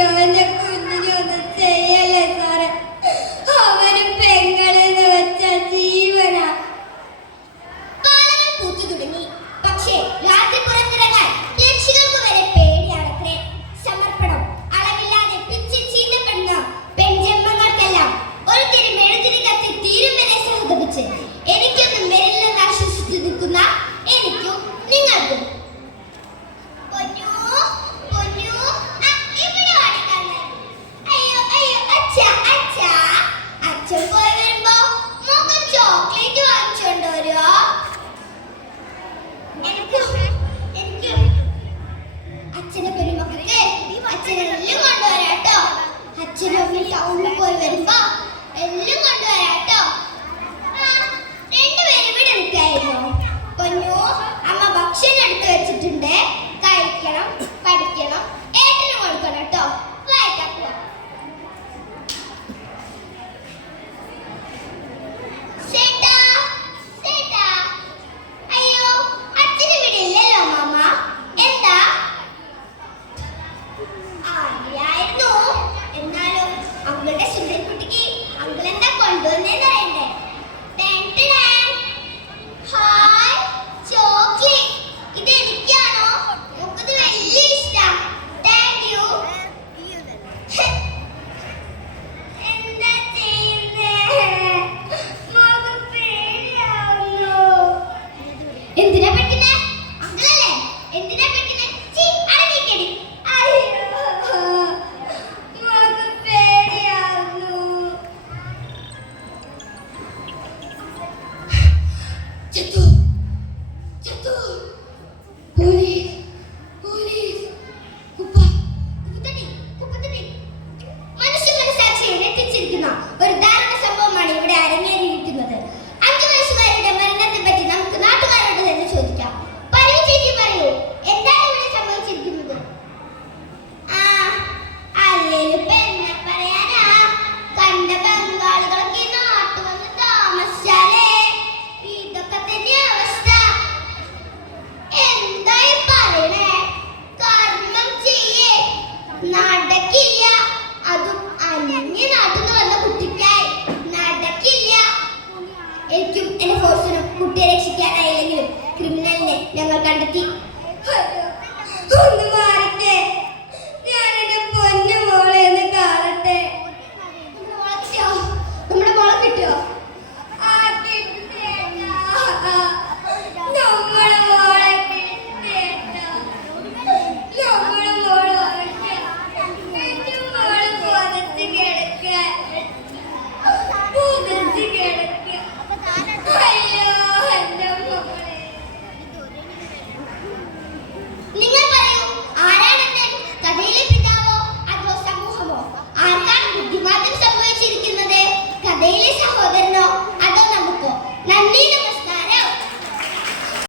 ആണ് ചെറിയ അമ്മയും ടൗണിൽ പോയി വരുമ്പോ എല്ലാം കൊണ്ടുവരാട്ടോ രണ്ടുപേരും ഇവിടെ നിൽക്കായിരുന്നു. പൊന്നു അമ്മ ഭക്ഷണം എടുത്തു വെച്ചിട്ടുണ്ട്. നടക്കില്ല. അതും അന്യ നാട്ടിൽ വന്ന കുട്ടിക്കായി. നടക്കില്ല. എനിക്കും എന്റെ ഫോഴ്സിനും കുട്ടിയെ രക്ഷിക്കാനായില്ലെങ്കിലും ക്രിമിനലിനെ ഞങ്ങൾ കണ്ടെത്തി. ഒന്ന് മാറി